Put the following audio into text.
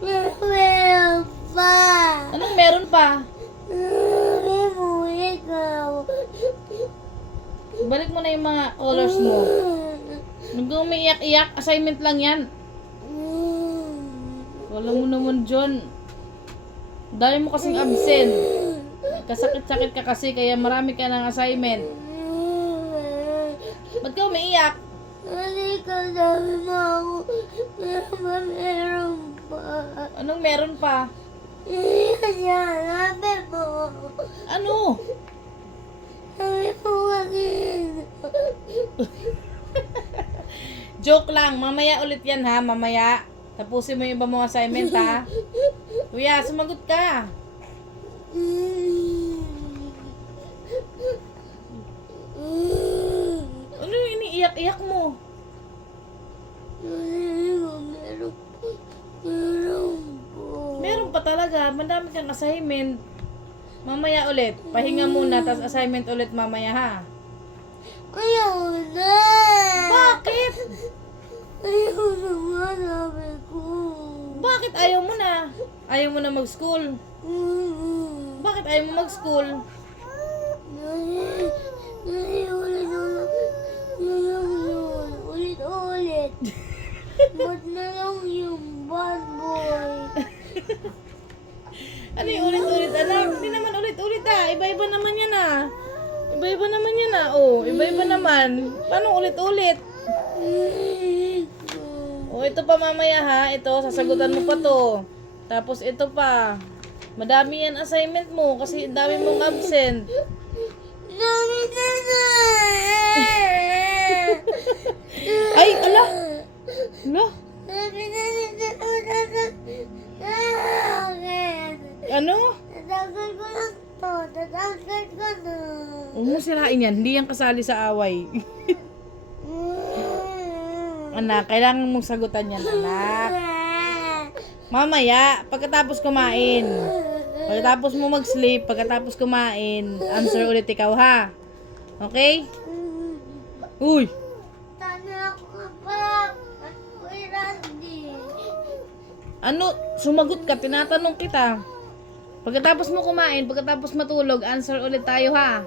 Meron pa. Anong meron pa? Ikaw. Balik mo na yung mga colors mo. Huwag kang umiiyak-iyak. Assignment lang yan. Wala mo naman dyan. Dahil mo kasing absent. Kasakit-sakit ka kasi kaya marami ka ng assignment. Ba't ka umiiyak? Hindi ka sabi mo ako. Meron pa. Anong meron pa? Yan, sabi mo. Ano? Sabi mo kanina. Joke lang. Mamaya ulit yan ha. Mamaya. Tapusin mo yung iba mong assignment ha. Kuya, sumagot ka. Ano yung iniiyak-iyak mo? Meron pa. Meron pa. Meron pa talaga. Madami kang assignment. Mamaya ulit. Pahinga muna, tapos assignment ulit mamaya ha. Ayaw na. Bakit? Ayaw na nga sabi ko. Bakit ayaw mo na? Ayaw mo na mag-school? Bakit ayaw mo mag-school? Ulit-ulit. Ba't na lang yung bad boy? Ano yung ulit-ulit anak? Hindi naman ulit-ulit ah. Iba-iba naman yan ah. Iba-iba naman yan ah. Oh, iba-iba naman. Paano ulit-ulit? Oh, ito pa mamaya ha. Ito, sasagutan mo pa to. Tapos ito pa. Madami yan assignment mo kasi dami mong absent. Dami na na! Ay, ala! Ala? Dami na na! Ano? Tatagal ko lang to. Tatagal ko na. Huwag mo sirain yan. Hindi yan kasali sa away. Anak, kailangan mong sagutan yan, anak. Mamaya, pagkatapos kumain. Pagkatapos mo mag-sleep, pagkatapos kumain, answer ulit ikaw ha. Okay? Uy! Tana ko pa. Uy, Randy. Ano? Sumagot ka, tinatanong kita. Pagkatapos mo kumain, pagkatapos matulog, answer ulit tayo ha.